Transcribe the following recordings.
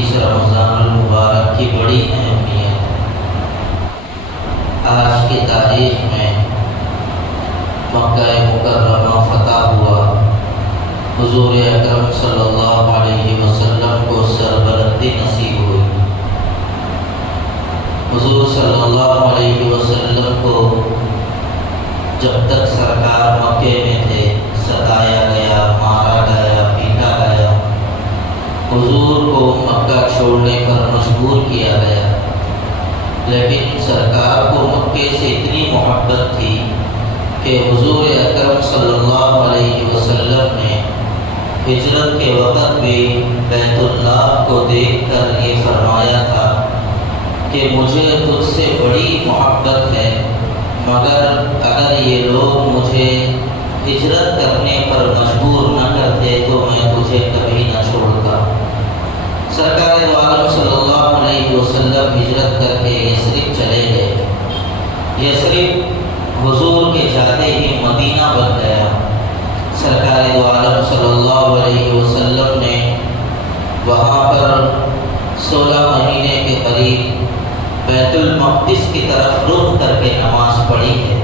21 رمضان المبارک کی بڑی اہمیت ہے۔ آج کی تاریخ میں مکہ مکرمہ فتح ہوا، حضور اکرم صلی اللہ علیہ وسلم کو سربلندی نصیب ہوئی۔ حضور صلی اللہ علیہ وسلم کو جب تک سرکار مکے میں تھے ستایا گیا، مارا گیا، پیٹا گیا، حضور کو مکہ چھوڑنے پر مجبور کیا گیا، لیکن سرکار کو مکے سے اتنی محبت تھی کہ حضور اکرم صلی اللہ علیہ وسلم نے ہجرت کے وقت بھی بیت اللہ کو دیکھ کر یہ فرمایا تھا کہ مجھے تجھ سے بڑی محبت ہے، مگر اگر یہ لوگ مجھے ہجرت کرنے پر مجبور نہ کرتے تو میں تجھے کبھی نہ چھوڑتا۔ سرکار دو عالم صلی اللہ علیہ وسلم ہجرت کر کے یثرب چلے گئے۔ یثرب حضور کے جاتے ہی مدینہ بن گیا۔ سرکار دو عالم صلی اللہ علیہ وسلم نے وہاں پر 16 مہینے کے قریب بیت المقدس کی طرف رخ کر کے نماز پڑھی ہے۔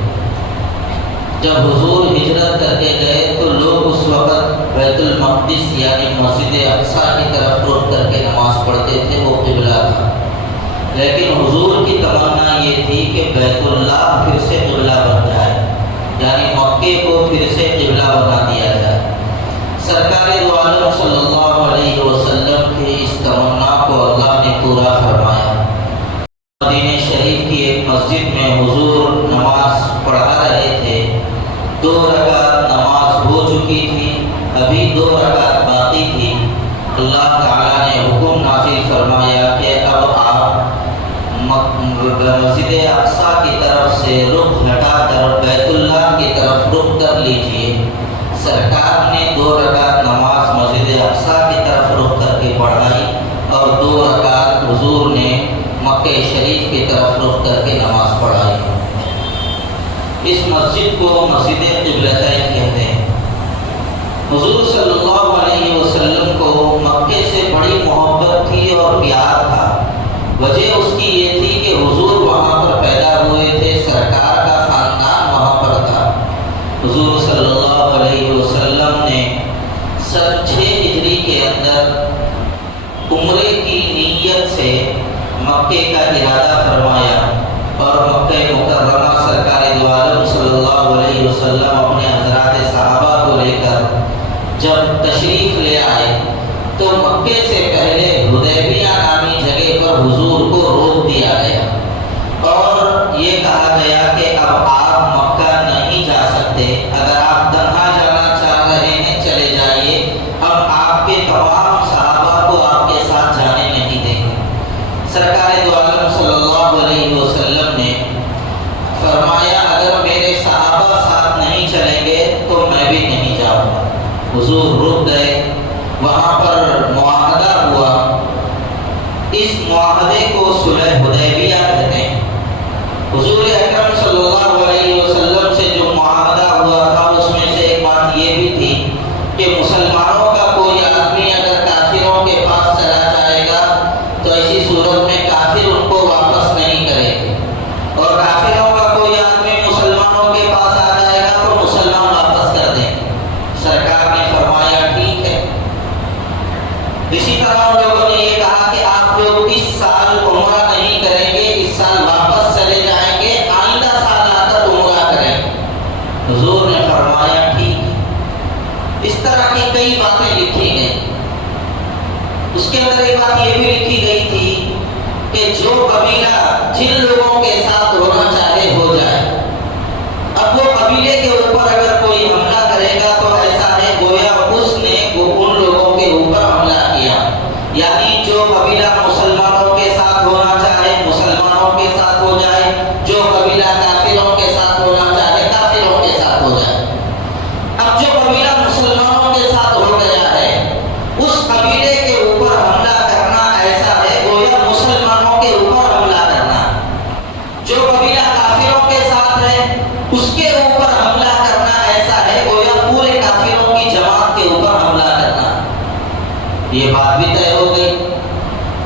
جب حضور ہجرت کر کے گئے تو لوگ اس وقت بیت المقدس یعنی مسجد اقصیٰ کی طرف رخ کر کے نماز پڑھتے تھے، وہ قبلہ تھا، لیکن حضور کی تمنا یہ تھی کہ بیت اللہ پھر سے قبلہ بن جائے، یعنی مکے کو پھر سے قبلہ بنا دیا جائے۔ سرکار دو عالم صلی اللہ علیہ وسلم کی اس تمنا کو اللہ نے پورا فرمایا۔ مدینہ شریف کی ایک مسجد میں حضور نماز پڑھا رہے تھے، 2 رکعت نماز ہو چکی تھی، ابھی 2 رکعت باقی تھی۔ اللہ تعالیٰ نے حکم نازل فرمایا کہ اب آپ مسجد اقصیٰ کی طرف سے رخ ہٹا کر بیت اللہ کی طرف رخ کر لیجئے۔ سرکار نے 2 رکعت نماز مسجد اقصیٰ کی طرف رخ کر کے پڑھائی اور 2 رکعت حضور نے مکہ شریف کی طرف رخ کر کے نماز پڑھائی۔ اس مسجد کو مسجد قبلتین کہتے ہیں۔ حضور صلی اللہ علیہ وسلم کو مکے سے بڑی محبت تھی اور پیار تھا۔ وجہ اس کی یہ تھی کہ حضور وہاں پر پیدا ہوئے تھے، سرکار کا خاندان وہاں پر تھا۔ حضور صلی اللہ علیہ وسلم نے سن 6 ہجری کے اندر عمرے کی نیت سے مکے کا ارادہ فرمایا اور مکہ مکرمہ سرکار دو عالم صلی اللہ علیہ وسلم اپنے حضرات صحابہ کو لے کر جب تشریف لے آئے تو مکے سے پہلے حدیبیہ نامی جگہ پر حضور کو روک دیا گیا اور یہ کہا گیا کہ اب آپ مکہ نہیں جا سکتے، اگر آپ تنہا جانا چاہ رہے ہیں چلے جائیے، ہم آپ کے تمام صحابہ کو آپ کے ساتھ جانے نہیں دیں گے۔ سرکار دو عالم صلی اللہ علیہ وسلم نے فرمایا اگر میرے صحابہ ساتھ نہیں چلیں گے تو میں بھی نہیں جاؤں گا۔ حضور رک گئے، وہاں پر معاہدہ ہوا۔ اس معاہدے کو صلح حدیبیہ کہتے ہیں۔ حضور اکرم صلی اللہ علیہ وسلم سے جو معاہدہ ہوا تھا اس میں سے ایک بات یہ بھی تھی کہ مسلمانوں کا کوئی آدمی اگر کافروں کے پاس چلا جائے گا تو ایسی صورت میں کافر ان کو واپس نہیں کرے گے، اور کافروں کا کوئی آدمی مسلمانوں کے پاس آ جائے گا تو مسلمان واپس کر دیں گے۔ سرکار نے فرمایا ٹھیک ہے۔ اسی طرح ان لوگوں نے یہ کہا کہ آپ لوگ اس سال عمرہ نہیں کریں گے، اس سال واپس چلے جائیں گے، آئندہ سال آ کر عمرہ کریں گے۔ حضور نے فرمایا ٹھیک ہے۔ اس طرح کی کئی باتیں لکھی گئیں۔ اس کے اندر ایک بات یہ بھی لکھی گئی تھی کہ جو قبیلہ جن لوگوں کے ساتھ ہونا چاہے ہو جائے، اب وہ قبیلے کے اوپر اگر کوئی حملہ کرے گا تو ایسا ہے گویا اس نے ان لوگوں کے اوپر حملہ کیا، یعنی جو قبیلہ مسلمانوں کے ساتھ ہونا چاہے مسلمانوں کے ساتھ ہو جائے، جو قبیلہ کافروں کے ساتھ ہونا چاہے کافروں کے ساتھ ہو جائے۔ اب جو قبیلہ مسلمانوں کے ساتھ ہو گیا ہے اس قبیلے کے اوپر حملہ کرنا ایسا ہے گویا مسلمانوں کے اوپر حملہ کرنا، جو قبیلہ کافروں کے ساتھ ہے اس کے اوپر حملہ کرنا ایسا ہے گویا پورے کافروں کی جماعت کے اوپر حملہ کرنا۔ یہ بات بھی طے ہو گئی۔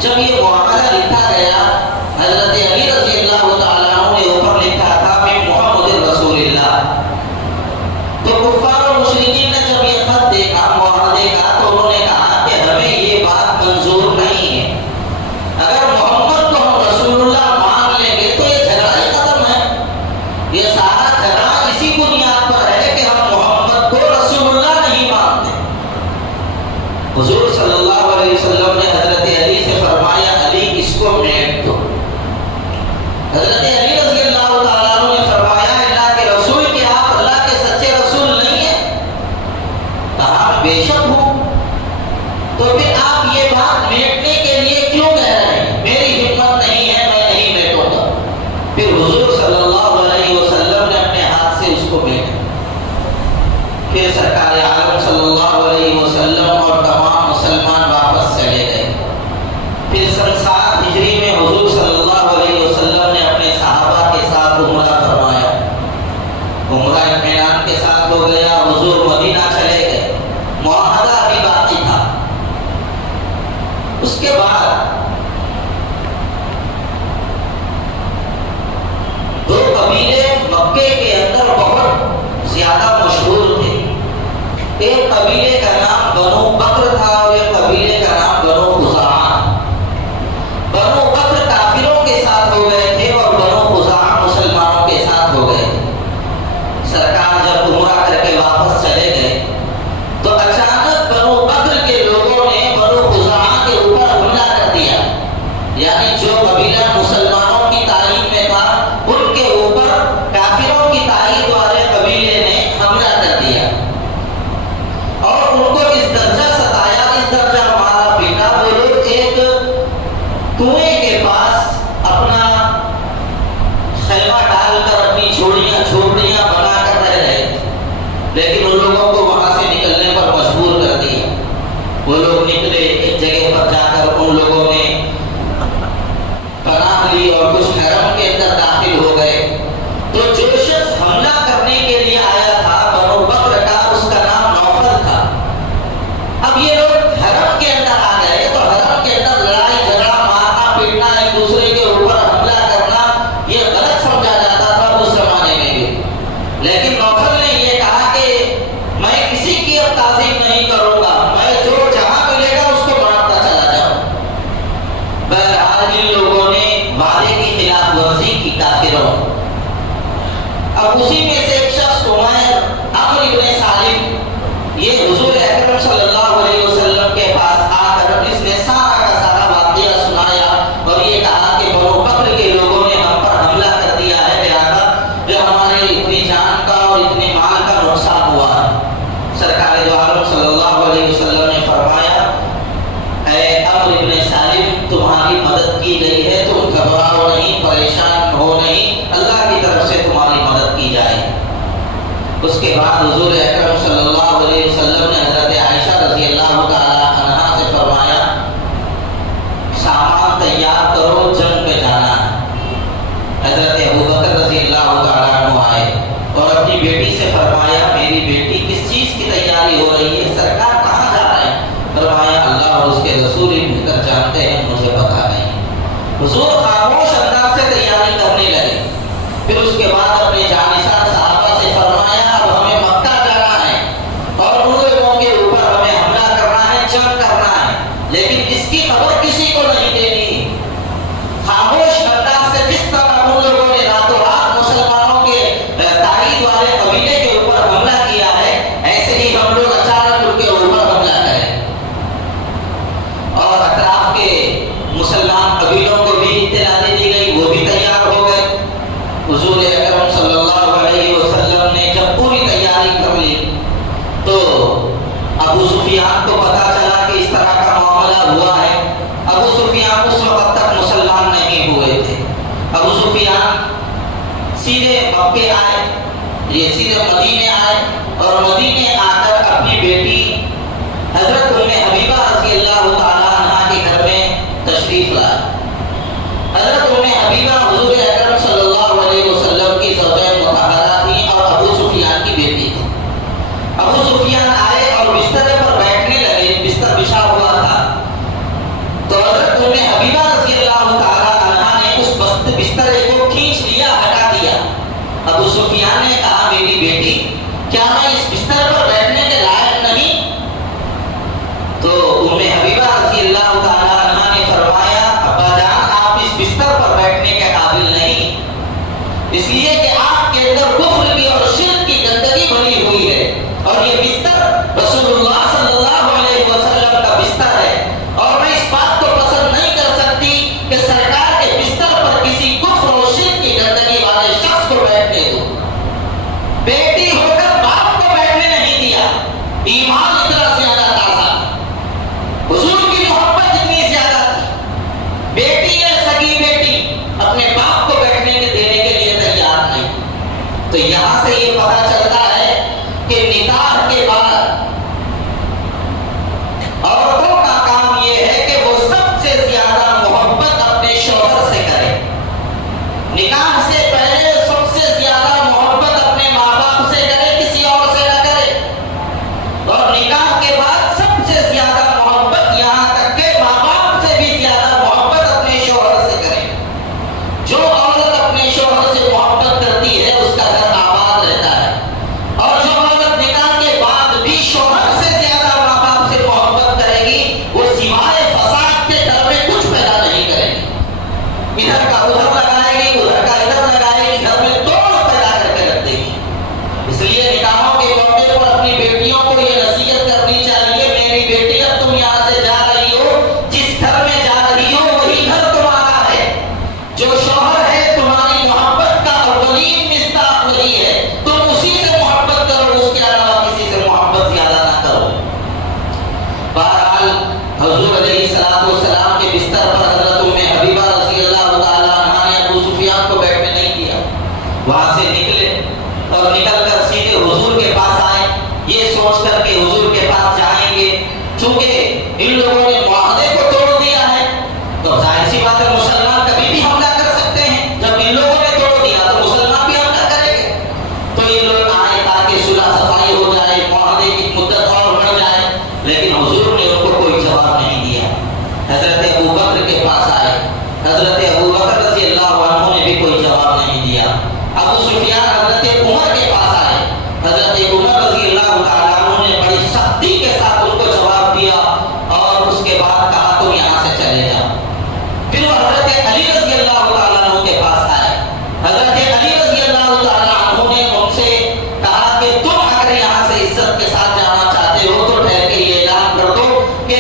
جب یہ معاہدہ لکھا گیا، حضرت علی رضی اللہ تعالیٰ عنہ نے اوپر لکھا تھا میں محمد رسول اللہ، تو کفار و مشرکین نے جب یہ خط دیکھا معاہدے کا تو انہوں نے کہا کہ ہمیں یہ بات منظور نہیں ہے، اگر محمد کو ہم رسول اللہ مان لیں گے تو یہ جھگڑا ہی ختم ہے، یہ سارا جھگڑا اسی بنیاد پر ہے کہ ہم محمد کو رسول اللہ نہیں مانتے۔ حضور صلی اللہ علیہ وسلم نے حضرت علی سے فرمایا علی اس کو میٹ دو۔ حضرت علی رضی اللہ تعالیٰ عنہ نے فرمایا اللہ کے رسول کہ آپ اللہ کے سچے رسول نہیں ہیں؟ کہا بے شک ہوں۔ تو پھر آپ یہ بات میٹنے کے لیے کیوں کہہ رہے ہیں؟ میری ہمت نہیں ہے، میں نہیں میٹوں گا۔ پھر حضور صلی اللہ علیہ وسلم نے اپنے ہاتھ سے اس کو میٹا۔ پھر سرکار عالم صلی اللہ علیہ وسلم اور تمام مسلمان واپس چلے گئے۔ پھر سن 7 ہجری میں حضور صلی اللہ علیہ وسلم نے اپنے صحابہ کے ساتھ عمرہ فرمایا، عمرہ اطمینان کے ساتھ ہو گیا، حضور مدینہ چلے گئے، معاہدہ ابھی باقی تھا۔ اس کے بعد 2 قبیلے مکے کے اندر بہت زیادہ مشہور تھے، ایک قبیلے کا نام بنو بکر تھا اور ایک قبیلے کا نام بنو خزاعہ۔ بنو بکر کافروں کے ساتھ ہو گئے تھے اور بنو خزاعہ مسلمانوں کے ساتھ ہو گئے تھے۔ سرکار جب عمرہ کر کے واپس چلے گئے تو اچانک بنو بکر کے لوگوں نے بنو خزاعہ کے اوپر حملہ کر دیا، یعنی جو قبیلہ مسلمانوں کی تائید میں تھا ان کے اوپر کافروں کی تائید والے قبیلے نے حملہ کر دیا اور ان کو اس درجہ ستایا، اس درجہ مارا پیٹا۔ وہ لوگ ایک کنویں کے پاس اپنا خیمہ ڈال کر اپنی جھوپڑیاں بنا کر رہ رہے تھے، لیکن ان لوگوں کو وہاں سے نکلنے پر مجبور کر دیا۔ وہ لوگ نکلے، ایک جگہ پر جا کر ان لوگوں نے پناہ لی اور کچھ حرم کے اندر داخل ہو گئے۔ تو جو شخص حملہ کرنے کے لیے آیا تھا بنو بکر کا، اس کا نام نوفل تھا۔ اب یہ لوگ حرم کے اندر آ گئے تو حرم کے اندر لڑائی جھگڑا، مارنا پیٹنا، ایک دوسرے کے اوپر حملہ کرنا یہ غلط سمجھا جاتا تھا اس زمانے میں بھی۔ لیکن نوفل نے یہ کہا کہ میں کسی کی اب تعظیم نہیں کروں گا، میں جو جہاں ملے گا اس کو مارتا چلا جاؤں۔ بہرحال ان لوگوں نے وعدے کی خلاف ورزی کی کافروں۔ اب اسی میں سے ایک شخص عمیر عمرو ابن سالم، یہ حضور اکرم صلی اللہ علیہ وسلم کے پاس آ کر اس نے سارا کا سارا واقعہ سنایا اور یہ کہا کہ بنو بکر کے لوگوں نے ہم پر حملہ کر دیا ہے، لہذا جو ہمارے اتنی جان کا اور اتنے مال کا نقصان ہوا ہے۔ سرکار دو عالم صلی اللہ علیہ وسلم نے فرمایا اے عمرو ابن سالم تمہاری مدد کی گئی ہے، تم گھبراؤ نہیں، پریشان ہو نہیں، اللہ کی طرف سے تمہاری مدد کی جائے۔ اس کے بعد حضور اکرم صلی اللہ علیہ وسلم نے حضرت عائشہ رضی اللہ تعالی عنہا سے فرمایا سامان تیار کرو، جنگ پہ جانا ہے۔ حضرت ابوبکر رضی اللہ تعالی عنہ آئے اور اپنی بیٹی سے فرمایا میری بیٹی کس چیز کی تیاری ہو رہی ہے؟ سرکار کہاں جا رہے ہیں؟ فرمایا اللہ اور اس کے رسول ہی بہتر جانتے ہیں، مجھے پتا نہیں۔ حضور خاموش انداز سے تیاری کرنے لگے۔ پھر اس کے بعد اپنے جانشین صحابہ سے فرمایا اب ہمیں مکہ جانا ہے اور ان لوگوں کے اوپر ہمیں حملہ کرنا ہے، جنگ کرنا ہے، لیکن اس کی خبر کسی کو نہیں دینی۔ خاموش انداز سے جس طرح ان لوگوں نے راتوں رات مسلمانوں کے تائید والے قبیلے کے اوپر حملہ کیا ہے، ایسے ہی ہم لوگ اچانک ان کے اوپر حملہ کریں۔ اور اطراف کے مسلمان قبیلوں کو بھی اطلاع دے دی گئی، وہ بھی تیار ہو گئے۔ حضور اکرم صلی اللہ علیہ وسلم نے جب پوری تیاری کر لی تو ابو سفیان کو پتا چلا کہ اس طرح کا معاملہ ہوا ہے۔ ابو سفیان اس وقت تک مسلمان نہیں ہوئے تھے۔ ابو سفیان سیدھے مکے آئے، یہ سیدھے مدینے آئے اور مدینے آ کر اپنی بیٹی حضرت ام حبیبہ رضی اللہ تعالی عنہا کے گھر میں تشریف لائے۔ حضرت ام حبیبہ حضور اکرم صلی اللہ علیہ وسلم کی زوجہ مطہرہ تھی اور ابو سفیان کی بیٹی تھی۔ ابو سفیان آئے اور بستر پر بیٹھنے لگے، بستر بچھا ہوا تھا تو حضرت ام حضور کی محبت اتنی زیادہ تھی، بیٹی ہے سگی بیٹی اپنے باپ کو بیٹھنے کے دینے کے لیے تیار نہیں. تو یہاں سے یہ پتا چلتا ہے کہ نکاح کے بعد عورتوں کا کام یہ ہے کہ وہ سب سے زیادہ محبت اپنے شوہر سے کرے. نکاح سے پہلے سب سے زیادہ محبت اپنے ماں باپ سے کرے، کسی اور سے نہ کرے. اور نکاح کے بعد سب سے زیادہ محبت یہاں تک کہ ماں باپ سے بھی زیادہ محبت اپنے شوہر سے کرے. جو عورت اپنے شوہر سے محبت کرتی ہے اس کا گھر آباد رہتا ہے، اور جو عورت نکاح کے بعد بھی شوہر سے زیادہ ماں باپ سے محبت کرے گی وہ سوائے فساد کے گھر میں کچھ پیدا نہیں کرے گی. ادھر کا ادھر لگائے گی، ادھر کا ادھر لگائے گی، گھر میں توڑ پیدا کر کے رکھ دے گی. اس لیے نکاحوں کے موقع پر اپنی بیٹیوں کو یہ نصیحت کرنی چاہیے، میری بیٹی اب تم یہاں سے جا رہی ہو، جس گھر میں جا رہی ہو وہی گھر تمہارا ہے. جو شوہر ہے تمہاری محبت کا اولین مصداق وہی ہے، تم اسی سے محبت کرو، اس کے علاوہ کسی سے محبت زیادہ نہ کرو. بہرحال حضور علیہ السلام کے بستر پر حضرت ام حبیبہ رضی اللہ تعالی عنہا نے ابو سفیان کو بیٹھنے نہیں دیا. وہاں سے نکلے اور نکل کر سیدھے حضور کے پاس آئے، یہ سوچ کر کے حضور کے پاس جائیں گے. چونکہ ان لوگوں نے معاہدے کو توڑ دیا ہے تو ظاہر سی بات ہے مسلمان کبھی بھی حملہ کر سکتے ہیں. جب ان لوگوں نے توڑ دیا تو مسلمان بھی حملہ کریں گے. تو یہ لوگ آئے تاکہ صلح صفائی ہو جائے، معاہدے کی مدت اور بڑھ جائے. لیکن حضور نے ان کو کوئی جواب نہیں دیا. حضرت ابو بکر کے پاس آئے، حضرت ابو بکر رضی اللہ عنہ نے بھی کوئی جواب نہیں دیا. ابو سفیان حضرت عمر کے پاس آئے، حضرت عمر رضی اللہ تعالیٰ عنہ نے بڑی سختی کے ساتھ ان کو جواب دیا اور اس کے بعد کہا تم یہاں سے چلے جاؤ. پھر وہ حضرت علی رضی اللہ تعالیٰ عنہ کے پاس آئے، حضرت علی رضی اللہ تعالیٰ عنہ نے ان سے کہا کہ تم اگر یہاں سے عزت کے ساتھ جانا چاہتے ہو تو ٹھہر کے یہ اعلان کر دو کہ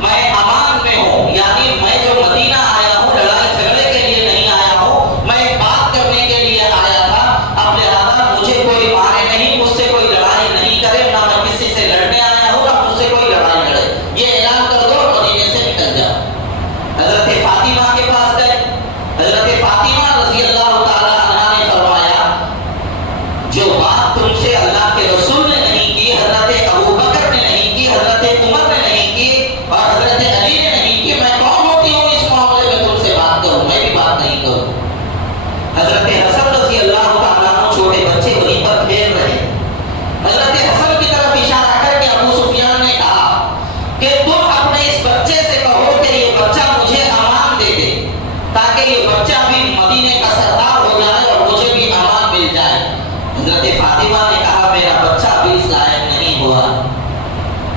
میں امان میں ہوں، یعنی میں جو مدینہ آیا ہوں لڑائی جھگڑے کے لیے نہیں آیا ہوں، میں بات کرنے کے لیے آیا تھا. اب لہٰذا مجھے کوئی مارے نہیں، مجھ سے کوئی لڑائی نہیں کرے، نہ میں کسی سے لڑنے آیا ہوں نہ مجھ سے کوئی لڑائی لڑے. یہ اعلان کر دو اور مدینے سے نکل جاؤ. حضرت فاطمہ کے پاس گئے، حضرت فاطمہ رضی اللہ تعالیٰ عنہا نے فرمایا جو بات تم سے اللہ کے رسول نے نہیں کی، حضرت ابو بکر نے نہیں کی، حضرت عمر نے نہیں کی اور حضرت علی نے نہیں کی، میں کون ہوتی ہوں اس معاملے میں تم سے بات کروں؟ میں بھی بات نہیں کروں. حضرت حسن رضی اللہ تعالیٰ عنہ چھوٹے بچے وہیں پر کھیل رہے. حضرت حسن کی طرف اشارہ کر کے ابو سفیان نے کہا کہ تم اپنے اس بچے سے کہو کہ یہ بچہ مجھے امان دے دے تاکہ یہ بچہ بھی مدینے کا سردار ہو جائے اور مجھے بھی امان مل جائے. حضرت فاطمہ نے کہا میرا بچہ بھی اس لائق نہیں ہوا.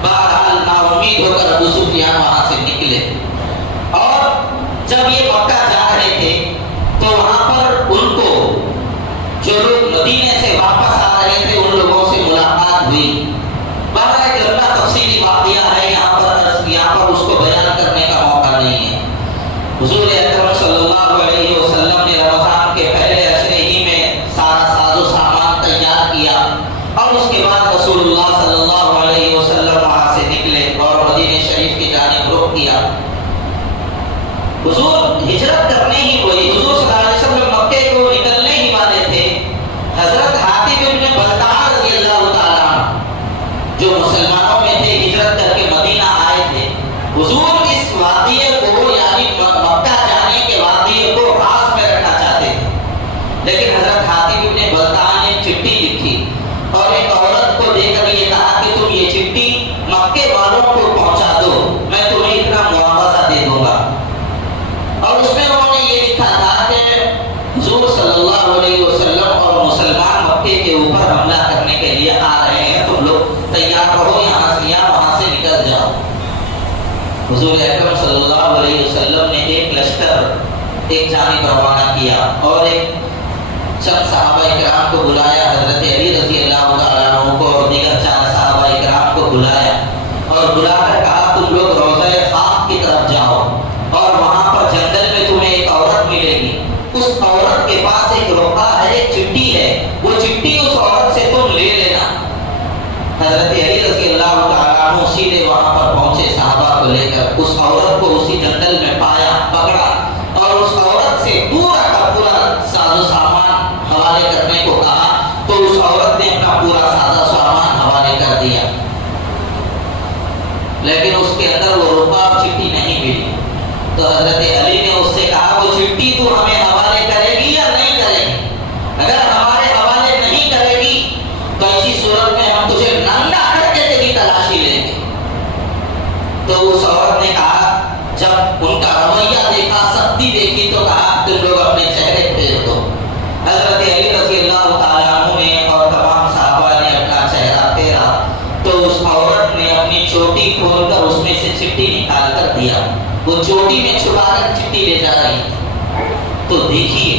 بہرحال نا امید ہو کر ابو سفیان وہاں سے نکلے اور جب یہ مکہ جا رہے تھے تو وہاں پر ان کو جو لوگ مدینے سے واپس آ رہے تھے ان لوگوں سے ملاقات ہوئی. بہرحال ایک لمبا تفصیلی واقعہ ہے، یہاں پر اس کو بیان کرنے کا موقع نہیں ہے. حضور اکرم صلی اللہ علیہ وسلم نے رمضان کے پہلے عشرے ہی میں سارا ساز و سامان تیار کیا اور اس کے بعد رسول اللہ صلی اللہ علیہ وسلم وہاں سے نکلے اور مدینہ شریف کی جانب رخ کیا. حضور ہجرت کرنے ہی ہوئی، حضور صلی اللہ علیہ وسلم مکے کو نکلنے ہی والے تھے. حضرت حاتب ابن بلتعہ رضی اللہ تعالیٰ عنہ جو مسلمانوں میں تھے ہجرت کر کے مدینہ آئے تھے. حضور اس واقعے کو یعنی مکہ جانے کے واقعے کو راز میں رکھنا چاہتے تھے، لیکن حضرت حاتب ابن بلتعہ نے چٹھی لکھی اور ایک عورت کو دے کر یہ کہا کہ تم یہ چٹھی مکے والوں کو پہنچا دو، میں تمہیں اتنا معاوضہ دے دوں گا. اور اس میں انہوں نے یہ لکھا تھا کہ حضور صلی اللہ علیہ وسلم اور مسلمان مکے کے اوپر حملہ کرنے کے لیے آ رہے ہیں، تم لوگ تیار رہو، یہاں سے یا وہاں سے نکل جاؤ. حضور اکرم صلی اللہ علیہ وسلم نے ایک لشکر ایک جانب روانہ کیا اور ایک چند صحابہ کرام کو بلایا، حضرت علی رضی اللہ تعالیٰ عنہ کو اور دیگر چند صحابہ کرام کو بلایا اور بلا کر کہا تم لوگ روضہ خاک کی طرف جاؤ اور وہاں پر جنگل میں تمہیں ایک عورت ملے گی. اس عورت کے پاس ایک روکا ہے، ایک چٹھی ہے، وہ چٹھی اس عورت سے تم لے لینا. حضرت علی رضی اللہ تعالیٰ عنہ سیدھے وہاں پر پہنچے، صحابہ کو کو لے کر اس عورت کو اسی جنگل میں پایا، پکڑا اور اس عورت سے پورا کا پورا ساز و سامان حوالے کرنے کو کہا تو اس عورت نے اپنا پورا ساز و سامان حوالے کر دیا، لیکن اس کے اندر وہ روپا اور چٹھی نہیں ملی۔ تو حضرت علی نے اس سے کہا وہ چٹھی تو ہمیں حوالے کرے گی یا نہیں کرے گی؟ اگر ہمارے حوالے نہیں کرے گی تو ایسی صورت میں ہم تجھے ننگا کر کے تیری تلاشی لیں گے۔ تو اس عورت نے کہا، جب ان کا رویہ دیکھا، سختی دیکھی، تو کہا تم لوگ اپنے چہرے پھیر دو۔ حضرت علی رضی اللہ تعالیٰ عنہ نے اور تمام صحابہ نے اپنا چہرہ پھیرا تو اس عورت نے اپنی چوٹی کھول کر اس میں سے چٹھی نکال کر دیا، وہ چوٹی میں چھپا کر چٹھی لے جا رہی تھی۔ تو دیکھیے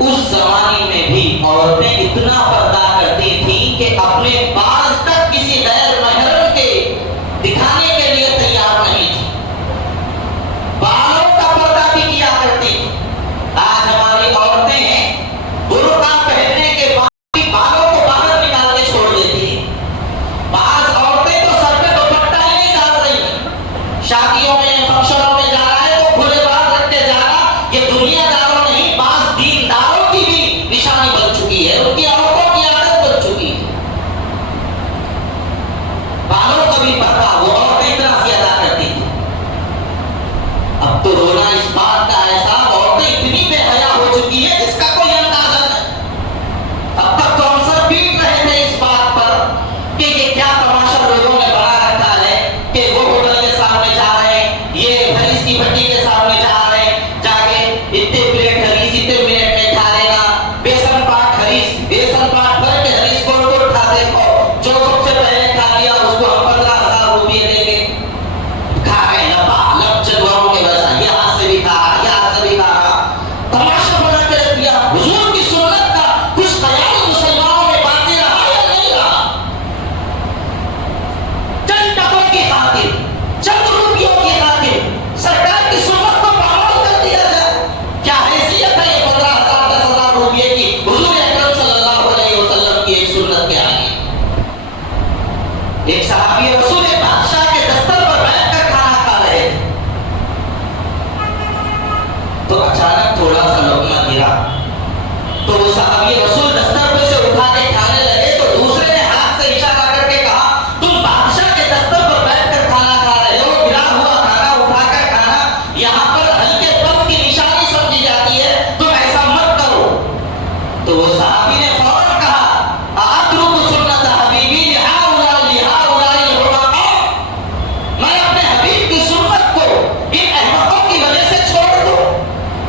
اس زمانے میں بھی عورتیں اتنا پردہ کرتی تھیں کہ اپنے بال تک کسی غیر محرم کے دکھانے کے لیے تیار نہیں تھی، بالوں کا پردہ بھی کیا کرتی تھی۔ آج ہماری عورتیں برقع پہننے کے بعد بھی بالوں کو باہر نکال کے چھوڑ دیتی ہیں۔ بعض عورتیں تو سر پہ دوپٹہ ہی نہیں ڈال رہی ہیں، شادیوں میں فنکشنوں میں جا رہا ہے تو کھلے بال رکھ کے جا رہا، یہ دنیا داروں نہیں، بعض دینداروں کی بھی نشانی بن چکی ہے، ان کی عورتوں کی عادت بن چکی ہے۔ بالوں کا بھی پردہ وہ عورتیں اتنا زیادہ کرتی تھی۔ اب تو رونا اس بات کا ایسا، عورتیں اتنی بے حیا ہو چکی ہے جس کا کوئی اندازہ نہیں۔ اب تک تو ہم سب پیٹ رہے تھے اس بات پر کہ یہ کیا تماشا لوگوں نے بنا رکھا ہے کہ وہ ہوٹل کے سامنے جا رہے ہیں، یہ بھینس کی بٹی کے سامنے جا رہے ہیں، جا کے اتنے پلیٹ ہریس اتنے منٹ میں کھا لینا، بیسن پاٹ ہریس، بیسن پاٹ بھر کے ہریس کو کھاتے ہو، جو سب سے پہلے کھا لیا اس کو ہم 15,000 روپئے دیں گے۔ کھا گئے لب جدوروں کے ویسا، یہاں سے بھی کھا رہا، یہاں سے بھی کھا رہا، تماشا بنا کے رکھ دیا۔ حضور کی سنت کا کچھ خیال مسلمانوں میں باقی رہا یا نہیں رہا؟ چند ٹکوں کی خاطر، چند روپیوں کی خاطر سرکار کی سنت کو پامال کر دیا جائے، کیا حیثیت ہے یہ 15,000 10,000 روپئے کی حضور اکرم صلی اللہ علیہ وسلم کی ایک سنت کے آگے؟ ایک صحابی رسول بادشاہ کے دستر پر بیٹھ کر کھانا کھا رہے تھے تو اچانک تھوڑا سا لقمہ گرا تو وہ صحابی رسول دستر پہ سے اٹھا کے کھانے لگے تو دوسرے نے ہاتھ سے اشارہ کر کے کہا، تم بادشاہ کے دستر پر بیٹھ کر کھانا کھا رہے ہو، گرا ہوا کھانا اٹھا کر کھانا یہاں پر ہلکے پن کی نشانی سمجھی جاتی ہے، تم ایسا مت کرو۔ تو وہ صحابی نے فوراً کہا، اترک سنت حبیبی لہؤلاء الحمقاء، میں اپنے حبیب کی سنت کو ان احمقوں کی وجہ سے چھوڑ دوں؟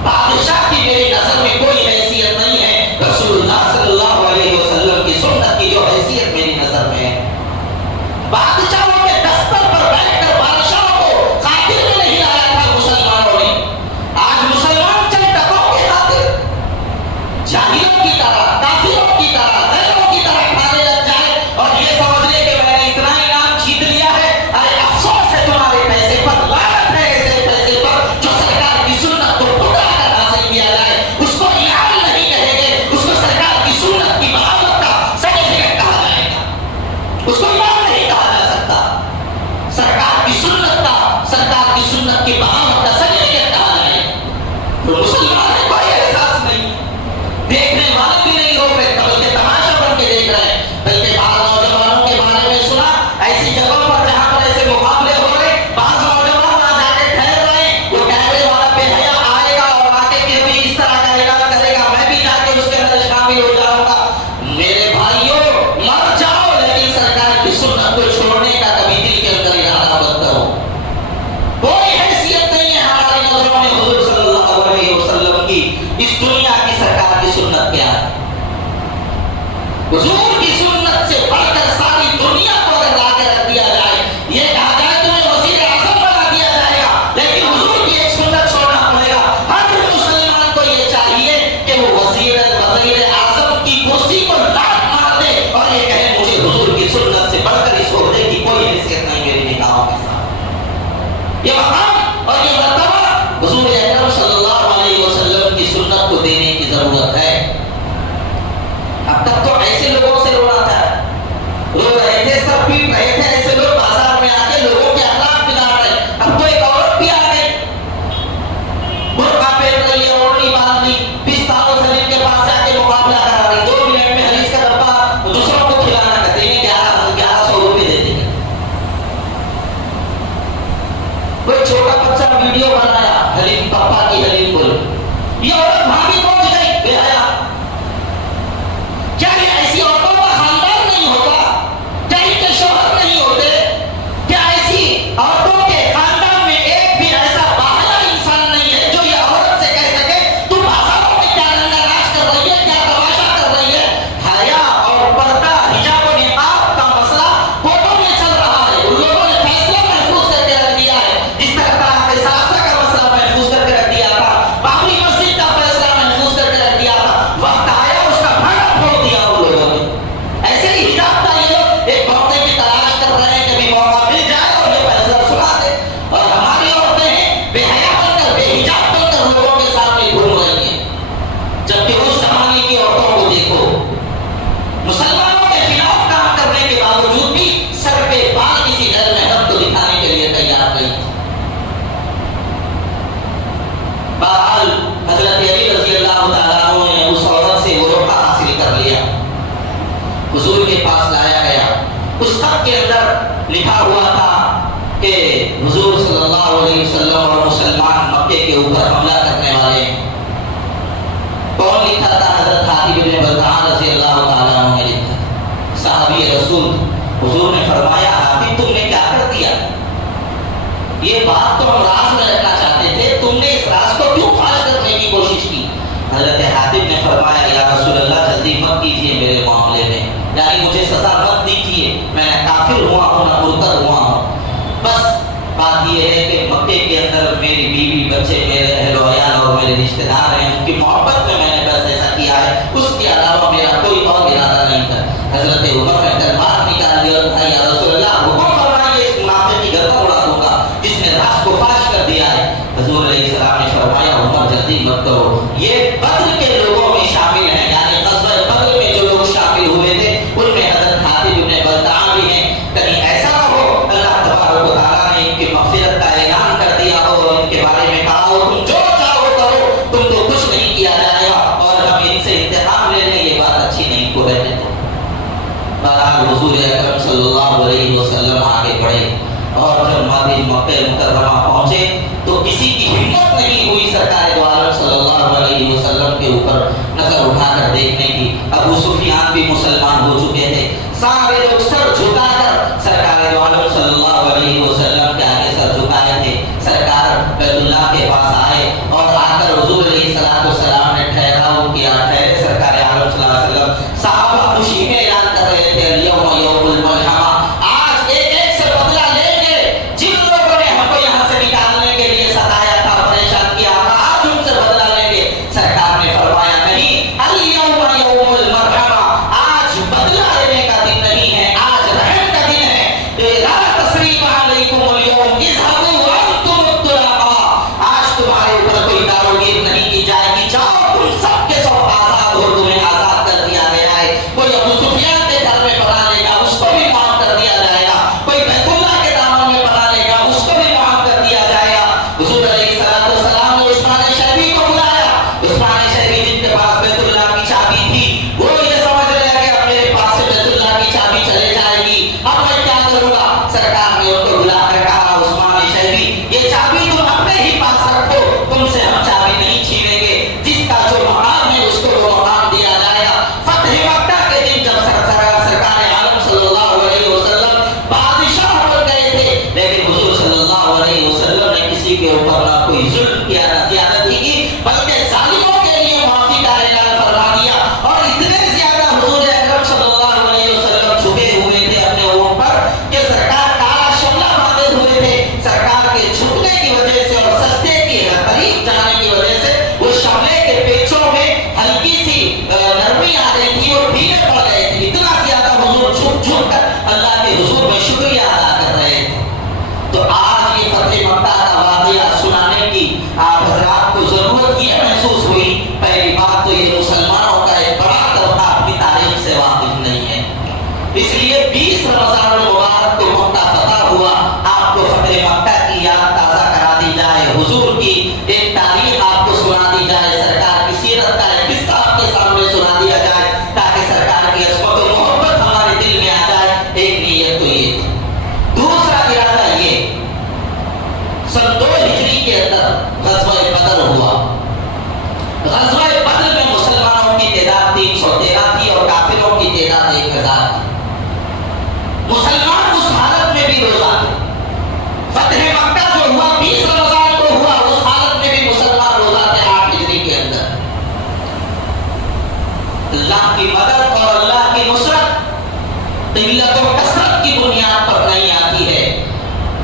بادشاہ کی میری نظر میں کوئی حیثیت نہیں ہے، رسول اللہ صلی اللہ علیہ وسلم کی سنت کی جو حیثیت میری نظر میں ہے۔ بادشاہوں کے دستر پر بیٹھ کر بادشاہوں کو خاطر میں نہیں لایا تھا مسلمانوں نے۔ آج مسلمان چند ٹکوں کی خاطر جاہلوں کی طرح، کافروں کی طرح، غیروں کی طرح کھانے لگ جائے اور یہ سمجھ لے کہ میں نے اتنا انعام جیت لیا ہے، ارے افسوس ہے تمہارے پیسے پر، لعنت ہے ایسے پیسے پر جو سرکار کی سنت کو ٹھکرا کر حاصل کیا جائے، اس کو انعام نہیں کہیں گے، اس کو سرکار کی سنت کی بغاوت کا سرٹیفکیٹ کہا جائے گا، اس کو انعام نہیں کہا جا سکتا، سرکار کی سنت کی بغاوت کا سرٹیفکیٹ کہا جائے گا۔ تو مسلمان ہے، کوئی احساس نہیں، دیکھنے والے بھی نہیں روک رہے بلکہ تماشا بن کے دیکھ رہے ہیں۔ بلکہ بعض نوجوانوں کے بارے میں سنا ایسی جگہوں پر جہاں پر ایسے مقابلے ہو رہے، بعض نوجوان وہاں جا کے ٹھہر رہے ہیں، وہ کیمرے والا بے حیا آئے گا اور آ کے پھر بھی اس طرح کا اعلان کرے گا، میں بھی جا کے اس کے اندر شامل ہو جاؤں گا۔ میرے بھائیوں، مر جاؤ لیکن سرکار کی سنت کو چھوڑنے کا کبھی دل کے اندر ارادہ مت کرو۔ کوئی حیثیت نہیں ہے ہماری نظروں میں حضور صلی اللہ علیہ وسلم کی اس دنیا کی سرکار کی سنت کیا ہے؟ حضور کی سنت سے بڑھ کر ساری دنیا کو اگر لا کے رکھ دیا جائے، یہ کہا جائے تمہیں وزیر اعظم بنا دیا جائے گا، لیکن حضور کی ایک سنت چھوڑنا پڑے گا۔ ہر مسلمان کو یہ چاہیے کہ وہ وزیر اعظم کی کرسی کو لات مار دے اور یہ کہے مجھے حضور کی سنت سے بڑھ کر اس عہدے کی کوئی حیثیت نہیں میری نگاہوں کے ساتھ۔ یہ مقام اور یہ مرتبہ حضور اکرم صلی اللہ علیہ وسلم کی سنت کو دینے کی ضرورت ہے۔ اب تک تو ایسے لوگوں سے رونا تھا، رو رہے تھے، سب پیٹ رہے تھے، ایسے لوگ بازار میں آ کے لوگوں کے اخلاق ویڈیو بنایا، حلیم پپا کی حلیم بول، یہ عورت وہاں بھی پہنچ گئی بے حیا۔ کیا یہ ایسی عورتوں کا خاندان نہیں ہوتا؟ کیا ان کے شوہر نہیں ہوتے؟ کیا ایسی عورتوں کے خاندان میں ایک بھی ایسا باحیا انسان نہیں ہے جو یہ عورت سے کہہ سکے تم بازاروں میں کیا رنگا راج کر رہی ہے، کیا تماشا کر رہی ہے؟ حیا اور پردہ، حجاب و نقاب کا مسئلہ کورٹوں میں چل رہا ہے، ان لوگوں نے فیصلہ محفوظ کر کے رکھ دیا ہے، جس طرح طلاق ثلاثہ کا مسئلہ محفوظ کر کے رکھ دیا تھا، بابری مسجد کا فیصلہ محفوظ کر کے رکھ دیا تھا، وقت آیا اس کا بھاڑا پھوڑ دیا ان لوگوں نے۔ ایسے ہی حجاب کا یہ لوگ ایک موقع کی تلاش کر رہے ہیں، کبھی موقع مل جائے اور یہ فیصلہ سنا دے، اور ہماری عورتیں ہیں بے حیا بن کر، بے حجاب بن کر لوگوں کے سامنے گھوم رہی ہیں، جبکہ اس زمانے کی عورتوں کو دیکھو، مسلمانوں کے خلاف کام کرنے کے باوجود بھی سر پہ بال کسی غیر محرم کو دکھانے کے لیے تیار نہیں تھی۔ بہرحال حضرت علی رضی اللہ تعالیٰ عنہ نے اس عورت سے وہ روکا حاصل کر لیا، حضور کے پاس لایا گیا۔ اس خط کے اندر لکھا ہوا تھا کہ حضور صلی اللہ علیہ وسلم اور مسلمان مکے کے اوپر حملہ کرنے والے ہیں۔ کون لکھا تھا؟ حضرت حاتب بن بلتعہ رضی اللہ تعالیٰ عنہ نے لکھا، صحابی رسول۔ حضور نے فرمایا حاتب تم نے کیا کر دیا؟ یہ بات تو ہم راز میں رکھنا چاہتے تھے، تم نے اس راز کو کیوں فاش کرنے کی کوشش کی؟ حضرت حاتب نے فرمایا یا رسول اللہ جلدی مت کیجیے میرے معاملے میں، یعنی مجھے سزا مت دیجیے، میں کافر ہوا ہوں نہ مرتد ہوا ہوں، بس بات یہ ہے کہ مکے کے اندر میری بیوی بچے میرے اہل و عیال اور میرے رشتہ دار ہیں، ان کی محبت میں میں نے بس ایسا کیا ہے، اس کے علاوہ میرا کوئی اور ارادہ نہیں تھا۔ حضرت عمر نے تلوار نکال لی اور کہا یا رسول اللہ حکم فرمائیے اس منافق کی گردن اڑا دوں گا جس نے راز کو فاش کر دیا ہے۔ حضور علیہ السلام نے فرمایا عمر جلدی مت کرو، یہ بدر کے لوگوں میں شامل ہیں، یعنی غزوہ بدر میں جو لوگ شامل ہوئے تھے ان میں حضرت حاتب بن بلتعہ بھی ہیں، کہیں ایسا نہ ہو اللہ تبارک و تعالیٰ نے ان کی مغفرت کا اعلان کر دیا ہو اور ان کے بارے میں کہا ہو تم جو چاہو کرو، تم کو کچھ نہیں کیا جائے گا اور ہم ان سے انتقام لے لیں، یہ بات اچھی نہیں کو رہتے تھے۔ بہرحال حضور اکرم صلی اللہ علیہ وسلم آگے بڑھے اور جب مکہ مکرمہ پہنچے تو کسی کی ہمت نہیں ہوئی سرکار دو عالم صلی اللہ علیہ وسلم کے اوپر نظر اٹھا کر دیکھنے کی۔ ابو سفیان بھی مسلمان ہو چکے تھے، سارے لوگ سر جھکا کر سرکار دو عالم صلی اللہ علیہ وسلم کے آگے سر جھکائے تھے۔ سرکار بیت اللہ کے پاس آئے اور آ کر حضور علیہ السلام نے ٹھہراؤ کیا، ٹھہرے سرکار عالم صلی اللہ علیہ وسلم۔ صحابہ خوشی میں اعلان کر رہے تھے الیوم یوم الملحمہ، آج ایک ایک سے بدلہ لیں گے، جن لوگوں نے ہم کو یہاں سے نکالنے کے لیے ستایا تھا، پریشان کیا تھا، آج ان سے بدلہ لیں گے۔ سرکار نے فرمایا نہیں، الیوم یوم المرحمہ، آج بدلہ لینے کا دن نہیں ہے، آج رحم کا دن ہے۔ لا تثریب علیکم الیوم اذهبوا انتم الطلقاء، آج تمہارے اوپر کوئی داروگیر نہیں کی جائے گی، جاؤ تم سب کے سب آزاد ہو، تمہیں آزاد کر دیا گیا ہے۔ کوئی ابو سفیان کے گھر میں پناہ لے گا اس کو بھی معاف کر دیا جائے گا، کوئی بیت اللہ کے دامن میں پناہ لے گا اس کو بھی معاف کر دیا جائے گا۔ حضور علیہ السلام نے عثمان شیبی کو بلایا، عثمان شیبی جن کے پاس بیت اللہ کی چابی تھی وہ یہ سمجھ رہا کہ اب میرے پاس سے بیت اللہ کی چابی چلے جائے گی، اب میں کیا کروں گا؟ سرکار نے ان کو بلا کر کہا عثمان شیبی یہ چابی تم اپنے ہی پاس رکھو، تم سے ہم چابی نہیں چھینیں گے، جس کا جو مقام ہے اس کو وہ مقام دیا جائے گا۔ فتح مکہ کے دن جب سرکار عالم صلی اللہ علیہ وسلم بادشاہ بن گئے تھے، لیکن حضور صلی اللہ علیہ وسلم نے کسی کے اوپر نہ کوئی ظلم کیا نہ زیادتی کی، بلکہ ظالموں کے لیے معافی کا اعلان فرما دیا، اور اتنے زیادہ حضور اکرم صلی اللہ علیہ وسلم جھکے ہوئے تھے اپنے اوپر کہ سرکار کالا شملہ باندھے ہوئے تھے، سرکار کے جھکنے کی وجہ سے اور سجدے کی قریب جانے کی وجہ سے اس شملے کے پیچوں میں ہلکی سی نرمی آ گئی تھی اور ڈھیلے پڑ گئے تھے، اتنا زیادہ حضور جھک جھک کر اللہ کے حضور میں شکریہ ادا کر رہے تھے۔ تو آج یہ فتح مکہ کا واقعہ سنانے کی غزوہ بدر ہوا. غزوہ بدر میں مسلمانوں کی تعداد 313 تھی اور کافروں کی تعداد 1000 تھی. مسلمان اس حالت میں بھی روزہ تھے. فتح مکہ جو ہوا 20 رمضان کو ہوا، اس حالت میں بھی مسلمان روزہ تھے 8 ہجری کے اندر. اللہ کی مدد اور اللہ کی نصرت قلت و کثرت کی بنیاد پر نہیں آتی ہے،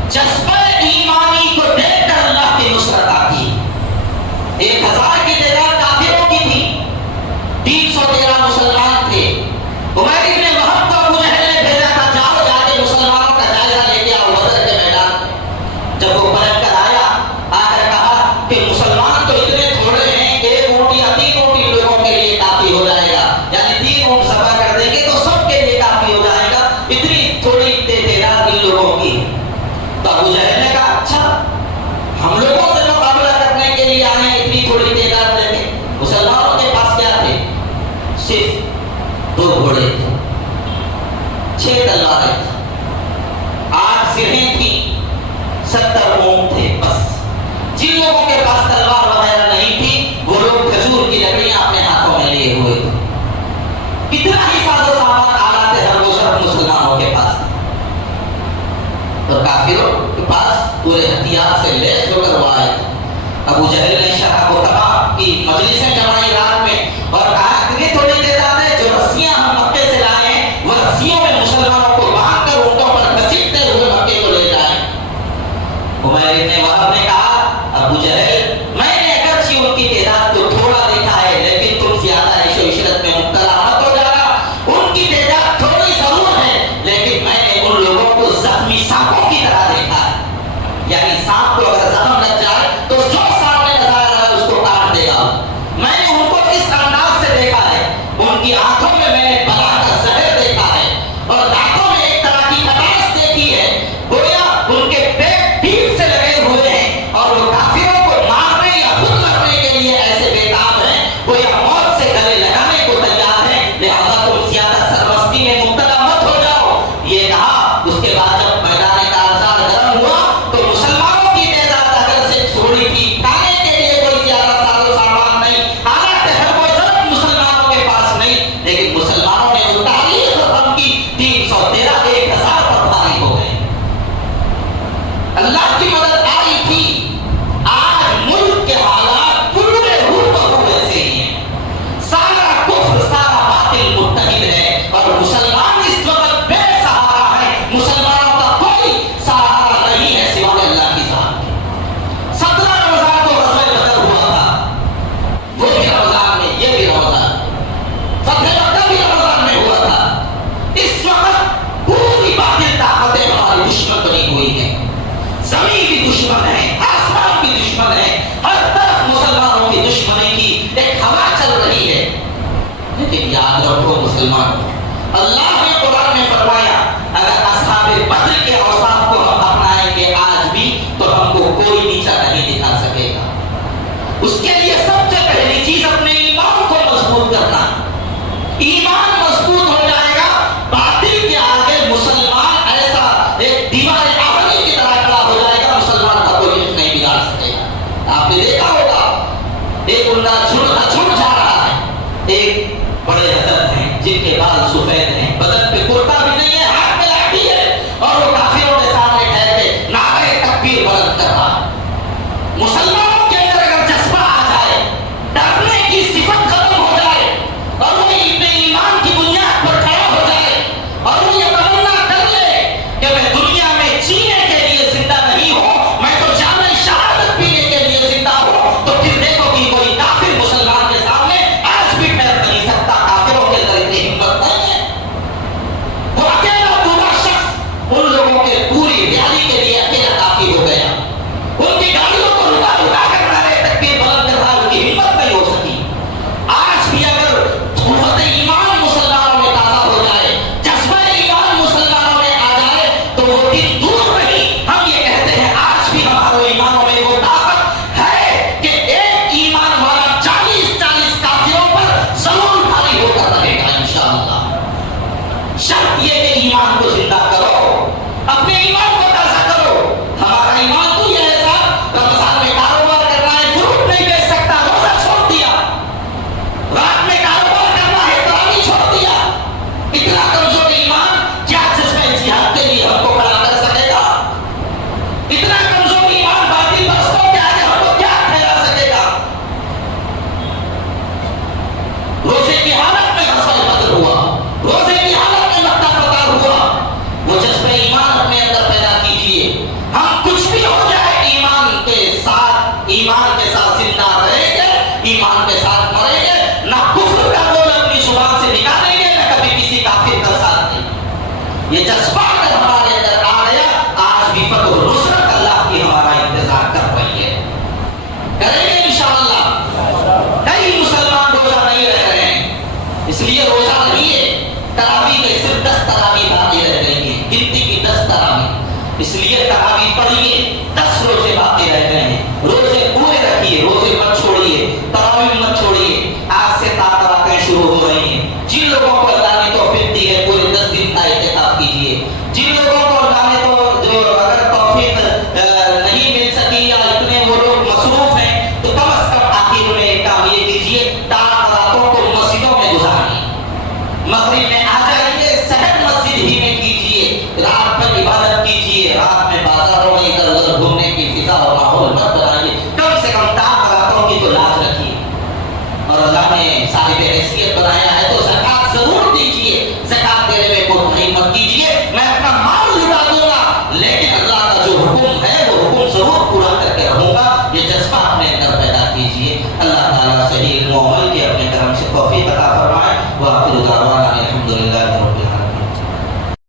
جذبہ ایمانی کو دیکھ کر اللہ کی نصرت آتی ہے. 1000 کی تعداد کافروں کی تھی، 313 مسلمان تھے. عمیر ابن وہب کو ابو جہل نے بھیجا تھا، جاؤ جا کے مسلمانوں کا جائزہ لے کے آؤ بدر کے میدان میں. جب وہ پلٹ کر آیا، آ کر کہا کہ مسلمان تو اتنے تھوڑے ہیں، 1 اونٹ یا 3 اونٹ ان لوگوں کے لیے کافی ہو جائے گا، یعنی 3 اونٹ ذبح کر دیں گے تو سب کے لیے کافی ہو جائے گا، اتنی تھوڑی تعداد ان لوگوں کی. تو ابو جہل نے کہا اچھا ہم لوگوں سے مقابلہ کرنے کے لیے آئے ہیں اتنی تھوڑی تعداد لے کے. مسلمانوں کے پاس کیا تھے؟ صرف 2 گھوڑے تھے، 6 تلواریں تھیں، 8 سرہیں تھیں، 70 اونٹ تھے بس. جن لوگوں کے پاس تلوار وغیرہ نہیں تھی وہ لوگ کھجور کی لکڑیاں اپنے ہاتھوں میں لیے ہوئے تھے. کتنا ہی ساز و سامان آلات ہر وہ سب مسلمانوں کے پاس تھے. اور کافروں کے پاس پورے ہتھیار سے لیس ہو کر وہ آئے تھے. ابو جہل نے شرح و تمام کی مجلسیں جمائی رات میں اور کہا اتنی تھوڑی تعداد ہے، جو رسیاں ہم مکے سے لائے ہیں وہ رسیوں میں مسلمانوں کو باندھ کر اونٹوں پر گھسیٹتے ہوئے مکے کو لے جائیں. عمیر ابن وہب نے کہا ابو جہل میں نے اگرچہ ان کی تعداد کو تھوڑا دیکھا ہے لیکن تم زیادہ عیش و عشرت میں مبتلا مت ہو جانا. ان کی تعداد تھوڑی ضرور ہے لیکن میں نے ان لوگوں کو زخمی سانپوں کی طرح دیکھا ہے، یعنی سانپ کو اگر زخم لگ جائے تو جو سامنے نظر آ رہا ہے اس کو کاٹ دے گا. میں نے ان کو اس انداز سے دیکھا ہے، ان کی آنکھوں میں میں نے بلا کا زہر دیکھا ہے اور دانتوں میں ایک طرح کی کٹاس دیکھی ہے، گویا ان کے پیٹ پیٹ سے لگے ہوئے ہیں اور وہ کافروں کو مارنے یا خود مرنے کے لیے ایسے بےتاب ہیں، گویا موت سے گلے لگانے کو تیار ہیں. لہذا تم زیادہ سرمستی میں مبتلا مت ہو جاؤ. یہ کہا. اس کے بعد جب میدان کارزار گرم ہوا تو مسلمانوں کی تعداد اگر سے تھوڑی تھی، کھانے کے لیے کوئی زیادہ ساز و سامان نہیں، آلات ہر کوئی ضرورت مسلمانوں کے پاس نہیں، لیکن مسلمانوں نے 39 رقم کی 313 1000 پر بھاری ہو گئے. اللہ کی مدد آئی تھی. آج ملک کے حالات پورے ہو ایسے ہی ہیں. سارا کفر سارا باطل متحد ہے اور مسلمان اس وقت بے سہارا ہے. مسلمانوں کا کوئی سہارا نہیں ہے سوائے اللہ کی ذات کے. 17 رمضان کو غزوہ بدر ہوا تھا، وہ بھی رمضان میں، یہ بھی رمضان. فتح مکہ بھی رمضان میں ہوا تھا. اس وقت پوری باطل طاقتیں ہماری دشمن بنی ہوئی ہیں. زمین بھی دشمن ہے، آسمان بھی دشمن ہے، ہر طرف مسلمانوں کی دشمنی کی ایک ہوا چل رہی ہے. لیکن یاد رکھو مسلمان، اللہ نے قرآن میں فرمایا اگر اصحاب بدر کے اوصاف کو ہم اپنائیں گے آج بھی تو ہم کو کوئی نیچا نہیں دکھا سکے گا. اس کے لیے سب سے پہلی چیز اپنے ایمان کو مضبوط کرنا. ایمان مضبوط ہو جائے گا، باطل کے آگے مسلمان ایسا ایک دیوار آہنی کی طرح کھڑا ہو جائے گا، مسلمان کا کوئی نہیں بگاڑ سکے گا. آپ نے دیکھا ہوگا ایک بندہ چھوٹ جا رہا ہے، ایک بڑے حضرت ہیں جن کے بال سفید ہیں، بدن پہ کرتا بھی نہیں ہے، ہاتھ میں لاٹھی ہے اور وہ کافروں کے سامنے ٹھہر کے نعرہ تکبیر بلند کر رہا ہے. مسلمانوں کے اندر اگر جذبہ آ جائے، ڈرنے کی صفت ختم ہو جائے اور وہ اپنے ایمان کی بنیاد پر کھڑا ہو جائے اور وہ یہ تمنا کر لے کہ میں دنیا میں جینے کے لیے زندہ نہیں ہوں، میں تو جام شہادت پینے کے لیے زندہ ہوں، تو پھر دیکھو کہ کوئی کافر مسلمان کے سامنے آج بھی ٹھہر نہیں سکتا. کافروں کے اندر اتنی ہمت نہیں ہے. وہ اکیلا پورا شخص ان لوگوں کے پوری ریالی کے لیے اکیلا کافی ہو گیا. ان کی گاڑیوں کو رکا کر نعرے تکبیر بلند کر رہا، ان کی ہمت نہیں ہو سکی. آج بھی اگر قوت ایمان مسلمانوں میں تازہ ہو جائے، جذبہ ایمان مسلمانوں میں آ جائے تو وہ دن دور نہیں. ہم یہ کہتے ہیں آج بھی ہمارے ایمانوں میں وہ طاقت ہے کہ ایک ایمان والا 40 کافروں پر ضرور بھاری ہو کر رہے گا انشاءاللہ. شرط یہ کہ ایمان کو زندہ کرو، اپنے ایمان کو تازہ کرو. ہمارا ایمان تو یہ ہے صاحب رمضان میں کاروبار کرنا ہے، اس لیے تراویح پڑھیے، 10 روزے باقی رہ گئے ہیں، روزے پورے رکھیے، روزے مت چھوڑیے، تراویح مت چھوڑیے۔ آج سے تعطیلاتیں شروع ہو رہی ہیں، جن لوگوں کو اللہ نے توفیق دی ہے پورے 10 دن کا اعتکاف کیجیے، جن لوگوں کو اللہ نے تو جو اگر توفیق نہیں مل سکی یا اتنے وہ لوگ مصروف ہیں تو کم از کم آخر میں ایک کام یہ کیجیے، تعطیلاتوں کو مسجدوں میں گزاریے، مغرب میں آ جائیے، سحر مسجد ہی میں کیجیے، رات میں عبادت کیجیے، رات میں بازاروں میں ادھر ادھر گھومنے کی فضا اور ماحول مت بنائیے، کم سے کم تعطیلاتوں کی تو لاج رکھیے۔ اور اللہ نے صاحب حیثیت بنایا ہے تو زکات ضرور دیجیے، زکات دینے میں کوتاہی مت کیجیے، میں اپنا مال لٹا دوں گا لیکن اللہ کا جو حکم ہے وہ حکم ضرور پورا کر کے رہوں گا، یہ جذبہ اپنے اندر پیدا کیجیے۔ اللہ تعالیٰ صحیح علم و عمل کے اپنے کرم سے توفیق عطا فرمائے۔ وآخر دعوانا الحمدللہ